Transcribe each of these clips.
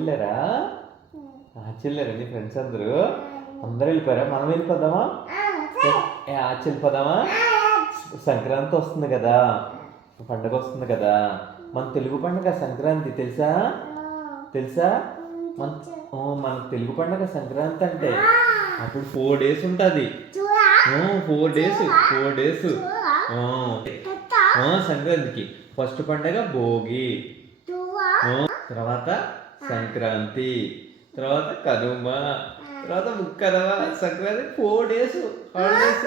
వెళ్ళారా? వెళ్ళారా నీ ఫ్రెండ్స్ అందరూ? అందరూ వెళ్ళిపోయారా? మనం వెళ్ళిపోదామా? వెళ్ళిపోదామా? సంక్రాంతి వస్తుంది కదా, పండుగ వస్తుంది కదా, మన తెలుగు పండుగ సంక్రాంతి తెలుసా? తెలుసా? మన మన తెలుగు పండుగ సంక్రాంతి అంటే అప్పుడు 4 days ఉంటుంది. 4 days సంక్రాంతికి. ఫస్ట్ పండుగ భోగి, తర్వాత సంక్రాంతి, తర్వాత కనుమ, తర్వాత ముక్కరవ. Sankranti 4 days holidays.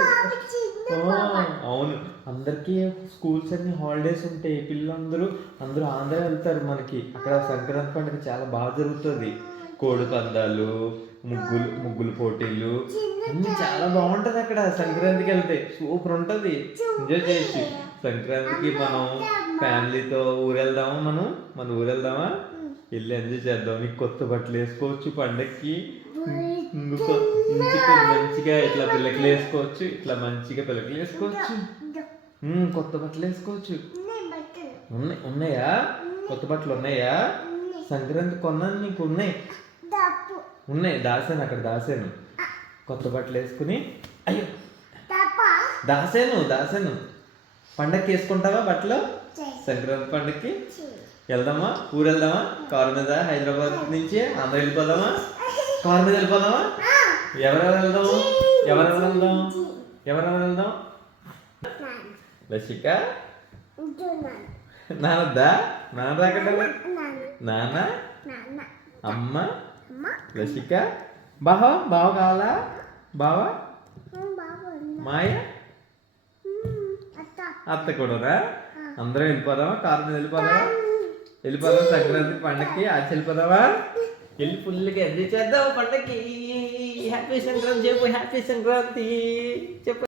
అవును, అందరికీ స్కూల్స్ అన్ని హాలిడేస్ ఉంటాయి. పిల్లలందరూ ఆంధ్ర వెళ్తారు. మనకి అక్కడ సంక్రాంతి పండుగ చాలా బాగా జరుగుతుంది. కోడి పందాలు, ముగ్గులు పోటీలు అన్ని చాలా బాగుంటది అక్కడ. సంక్రాంతికి వెళ్తే సూపర్ ఉంటది, ఎంజాయ్ చేయొచ్చు. సంక్రాంతికి మనం ఫ్యామిలీతో ఊరు వెళ్దామా? మన ఊరు వెళ్దామా? వెళ్ళి ఎంజాయ్ చేద్దాం. నీకు కొత్త బట్టలు వేసుకోవచ్చు పండక్కి. మంచిగా ఇట్లా పిల్లకిలు వేసుకోవచ్చు. కొత్త బట్టలు వేసుకోవచ్చు. ఉన్నాయా? కొత్త బట్టలు ఉన్నాయా? సంక్రాంతి కొన్నాను, నీకు ఉన్నాయి. అక్కడ దాసాను. కొత్త బట్టలు వేసుకుని, అయ్యో దాసాను. పండక్కి వేసుకుంటావా బట్టలు? సంక్రాంతి పండక్కి వెళ్దామా? ఊరు వెళ్దామా? కారు మీద హైదరాబాద్ నుంచి ఆంధ్ర వెళ్ళిపోదామా? కారు మీద వెళ్ళిపోదామా? ఎవరెవరు వెళ్దాం? లసిక నాన్న రాకడా? నాన్న, అమ్మ, లసిక, బావ కావాలా? బావా, మాయ, అత్త కూడారా? అందరం వెళ్ళిపోదామా? కారు మీద వెళ్ళిపోదాం సంక్రాంతి పండక్కి. వెళ్ళిపోదామా? వెళ్ళి ఫుల్గా ఎంజాయ్ చేద్దాం పండక్కి. హ్యాపీ సంక్రాంతి చెప్పు. హ్యాపీ సంక్రాంతి చెప్పు.